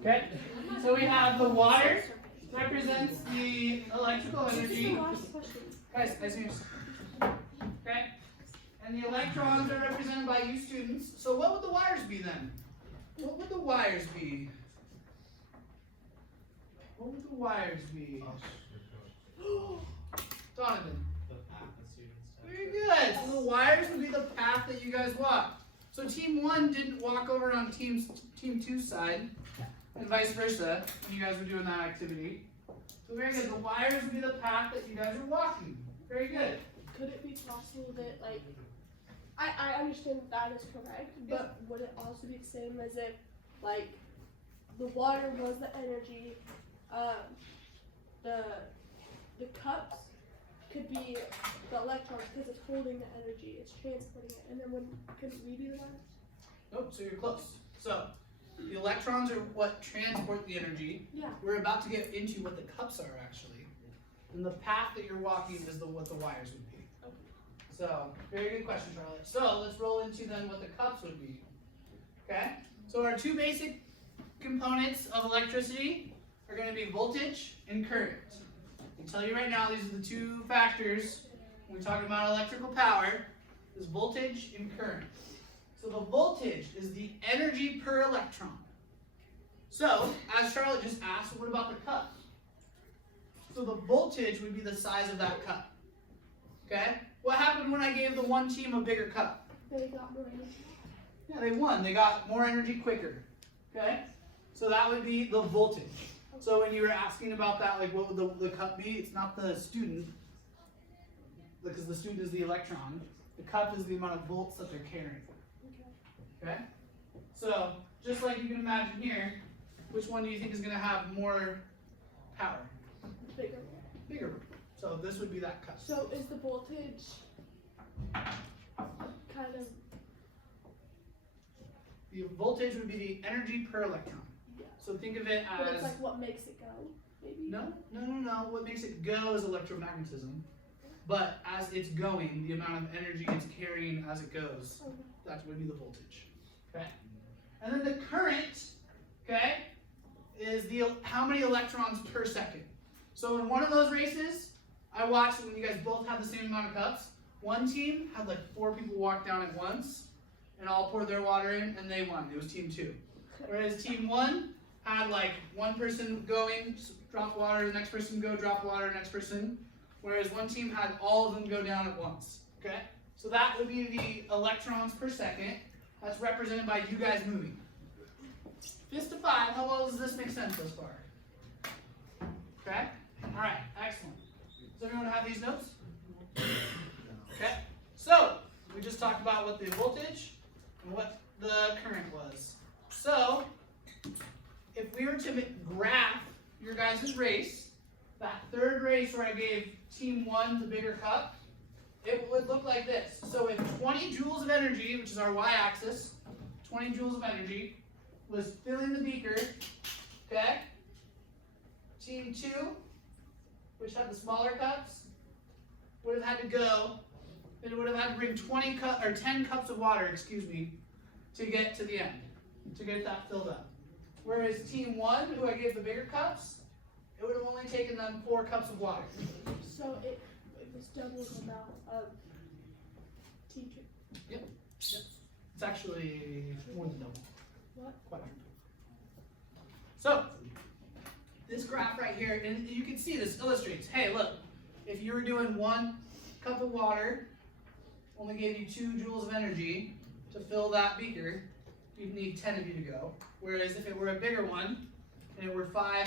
Okay, so we have the water represents the electrical energy. Guys, okay, and the electrons are represented by you students. So what would the wires be then? What would the wires be? What would the wires be? Donovan. The path the students take. Very good. So the wires would be the path that you guys walk. So team 1 didn't walk over on team 2's side, and vice versa, when you guys were doing that activity. So very good. The wires would be the path that you guys are walking. Very good. Could it be possible that, like, I understand that is correct, but would it also be the same as if, like, the water was the energy, the cups could be the electrons because it's holding the energy, it's transporting it, and then couldn't we do that? Nope, so you're close. So, the electrons are what transport the energy. Yeah. We're about to get into what the cups are actually. And the path that you're walking is what the wires would be. Okay. So, very good question, Charlotte. So, let's roll into then what the cups would be. Okay? So, our two basic components of electricity are going to be voltage and current. I can tell you right now, these are the two factors when we're talking about electrical power, is voltage and current. So the voltage is the energy per electron. So, as Charlotte just asked, what about the cup? So the voltage would be the size of that cup. Okay? What happened when I gave the one team a bigger cup? They got more energy. Yeah, they won. They got more energy quicker. Okay? So that would be the voltage. So when you were asking about that, like what would the cup be? It's not the student, because the student is the electron. The cup is the amount of volts that they're carrying. Okay. Okay? So, just like you can imagine here, which one do you think is going to have more power? Bigger. Bigger. So this would be that cup. So is the voltage kind of, The voltage would be the energy per electron. yeah. So think of it But as... it's like what makes it go, maybe? No. What makes it go is electromagnetism. But as it's going, the amount of energy it's carrying as it goes, Okay. that would be the voltage. Okay? And then the current, okay, is how many electrons per second. So in one of those races, I watched when you guys both had the same amount of cups. One team had like 4 people walk down at once and all pour their water in, and they won. It was team 2. Whereas team 1 had like one person going, drop water, the next person go, drop water, next person. Whereas one team had all of them go down at once. Okay? So that would be the electrons per second. That's represented by you guys moving. Fist to 5, how well does this make sense thus far? Okay? Alright, excellent. Does everyone have these notes? Okay? So, we just talked about what the voltage and what the current was. So, if we were to graph your guys' race, that third race where I gave team 1 the bigger cup, it would look like this. So if 20 joules of energy, which is our y-axis, 20 joules of energy, was filling the beaker, okay? Team 2, which had the smaller cups, would have had to go, it would have had to bring 10 cups of water, to get to the end, to get that filled up. Whereas team 1, who I gave the bigger cups, it would have only taken them 4 cups of water. So it was double the amount of teacher. Yep. It's actually more than double. What? Quadruple. So, this graph right here, and you can see this illustrates, hey look, if you were doing 1 cup of water, only gave you 2 joules of energy to fill that beaker, you'd need 10 of you to go. Whereas if it were a bigger one, and it were 5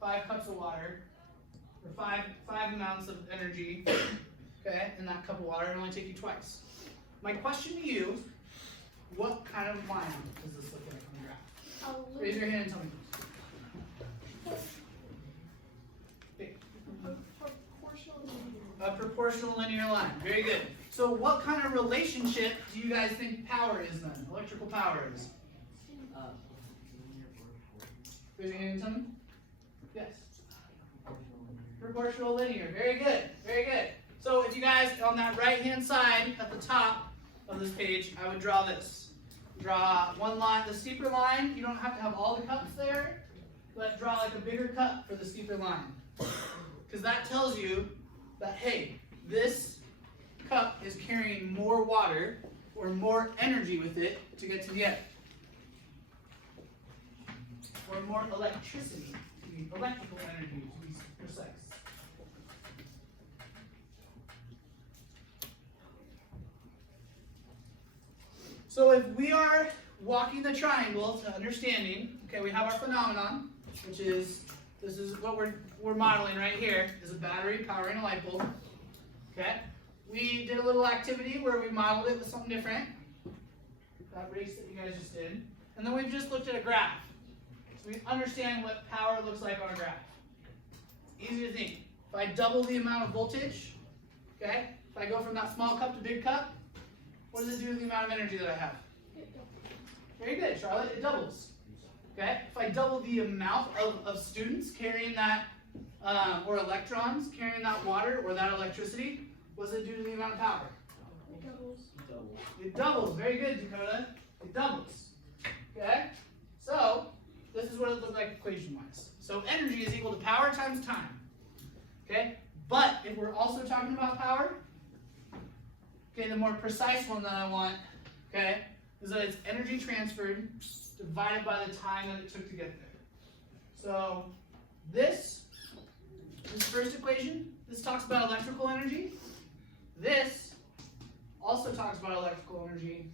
cups of water, or five amounts of energy, okay, in that cup of water, it only take you twice. My question to you, what kind of line does this look like on the graph? Raise your hand and tell me. Okay. A proportional linear line. Very good. So what kind of relationship do you guys think power is then? Electrical power is? Raise your hand and tell me. Yes. Proportional linear. Very good. Very good. So if you guys, on that right-hand side at the top of this page, I would draw this. draw one line, the steeper line. You don't have to have all the cups there, but draw like a bigger cup for the steeper line. Because that tells you that, hey, this cup is carrying more water or more energy with it to get to the end. Or more electricity, electrical energy to be precise. So if we are walking the triangle to understanding, okay, we have our phenomenon, which is, this is what we're modeling right here, is a battery powering a light bulb, okay? We did a little activity where we modeled it with something different, that race that you guys just did, and then we've just looked at a graph. So we understand what power looks like on a graph. Easy to think. If I double the amount of voltage, okay, if I go from that small cup to big cup, what does it do to the amount of energy that I have? Very good, Charlotte, it doubles. Okay, if I double the amount of students carrying that, or electrons carrying that water or that electricity, what does it do to the amount of power? It doubles. It doubles, very good, Dakota. It doubles. Okay, so this is what it looks like equation-wise. So energy is equal to power times time. Okay, but if we're also talking about power, okay, the more precise one that I want, okay, is that it's energy transferred divided by the time that it took to get there. So this first equation, this talks about electrical energy. This also talks about electrical energy,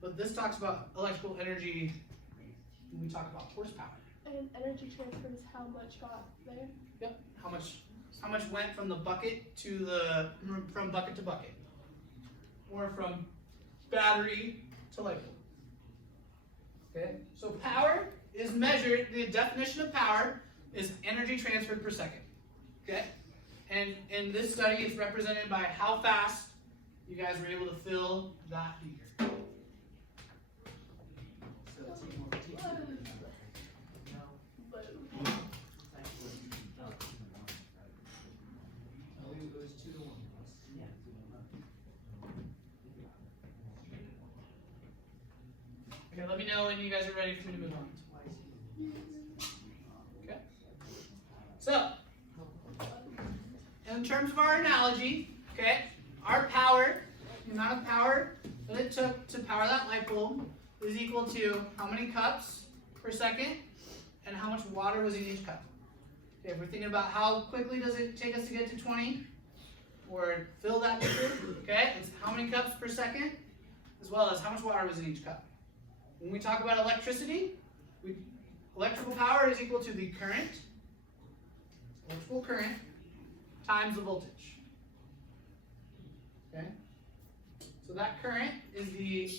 but this talks about electrical energy when we talk about horsepower. And energy transfer is how much got there? Yep. How much went from the bucket to from bucket to bucket, or from battery to light bulb. Okay. So power is measured. The definition of power is energy transferred per second. Okay. And in this study, it's represented by how fast you guys were able to fill that beaker. So let's take more tea. It was 2 to 1. Okay, let me know when you guys are ready for me to move on. Okay. So, in terms of our analogy, okay, our power, the amount of power that it took to power that light bulb is equal to how many cups per second and how much water was in each cup. Okay, if we're thinking about how quickly does it take us to get to 20 or fill that beaker, okay, it's how many cups per second as well as how much water was in each cup. When we talk about electricity, electrical power is equal to the current, electrical current, times the voltage. Okay? So that current is the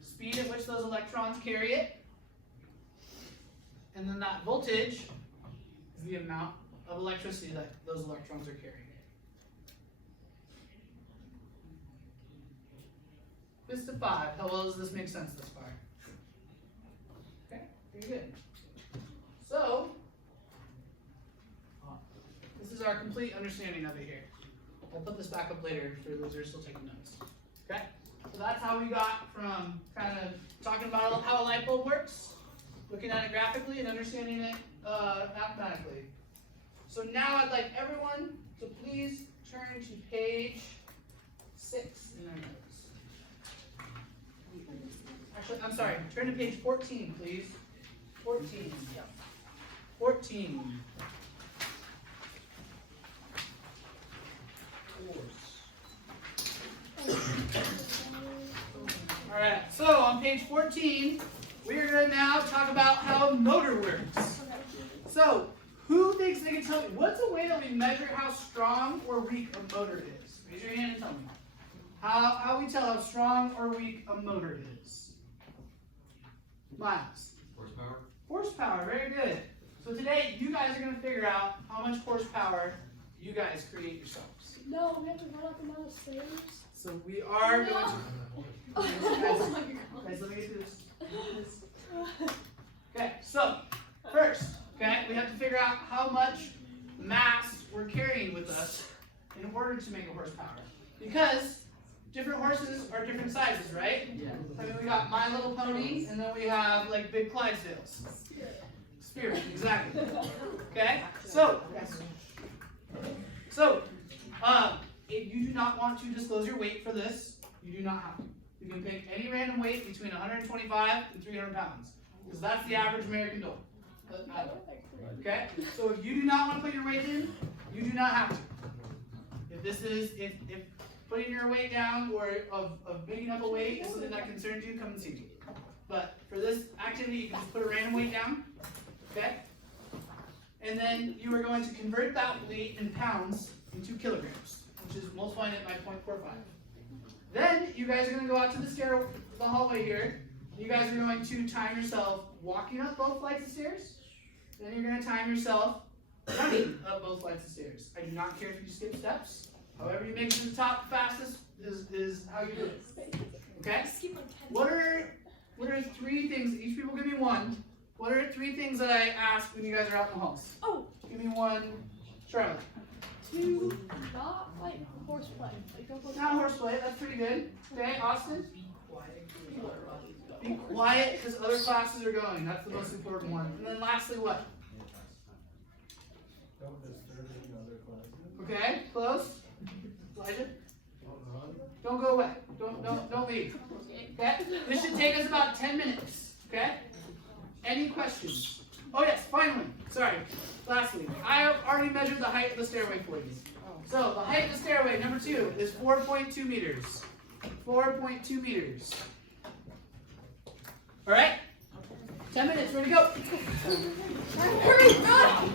speed at which those electrons carry it. And then that voltage is the amount of electricity that those electrons are carrying. This to 5. How well does this make sense thus far? Okay, very good. So, this is our complete understanding of it here. I'll put this back up later for those who are still taking notes. Okay? So that's how we got from kind of talking about how a light bulb works, looking at it graphically, and understanding it mathematically. So now I'd like everyone to please turn to page 6 in their notes. Actually, I'm sorry, turn to page 14, please. 14. 14. Alright, so on page 14, we are going to now talk about how a motor works. So, who thinks they can tell me, what's a way that we measure how strong or weak a motor is? Raise your hand and tell me. How we tell how strong or weak a motor is? Miles. Horsepower. Horsepower, very good. So today, you guys are going to figure out how much horsepower you guys create yourselves. No, we have to run up and down the stairs. So we are No. going to... Oh my god. Guys, let me get through this. Okay, so first, okay, we have to figure out how much mass we're carrying with us in order to make a horsepower. Because different horses are different sizes, right? Yeah. I mean, we got My Little Pony, and then we have like big Clydesdales. Spirit, exactly. Okay, so if you do not want to disclose your weight for this, you do not have to. You can pick any random weight between 125 and 300 pounds, because that's the average American dog. Okay, so if you do not want to put your weight in, you do not have to. If putting your weight down or of picking up a weight is something that concerns you, come and see me. But for this activity, you can just put a random weight down, okay? And then you are going to convert that weight in pounds into kilograms, which is multiplying it by 0.45. Then you guys are going to go out to the hallway here. You guys are going to time yourself walking up both flights of stairs. Then you're going to time yourself running up both flights of stairs. I do not care if you skip steps. However you make it to the top fastest is how you do it. Okay? What are 3 things? Each people give me one. What are 3 things that I ask when you guys are out in the halls? Oh, Give me one, Charlotte. to not like horseplay. Like don't go Not horseplay. That's pretty good. Okay, Austin. Be quiet because other classes are going. That's the most important one. And then lastly, what? Don't disturb any other classes. Okay, close. Elijah. Don't run. Don't go away. Don't leave. Okay? This should take us about 10 minutes. Okay? Any questions? Oh yes, finally. Sorry. Lastly, I have already measured the height of the stairway for you. So the height of the stairway, number 2, is 4.2 meters. 4.2 meters. All right? 10 minutes. Ready to go? Hurry, run!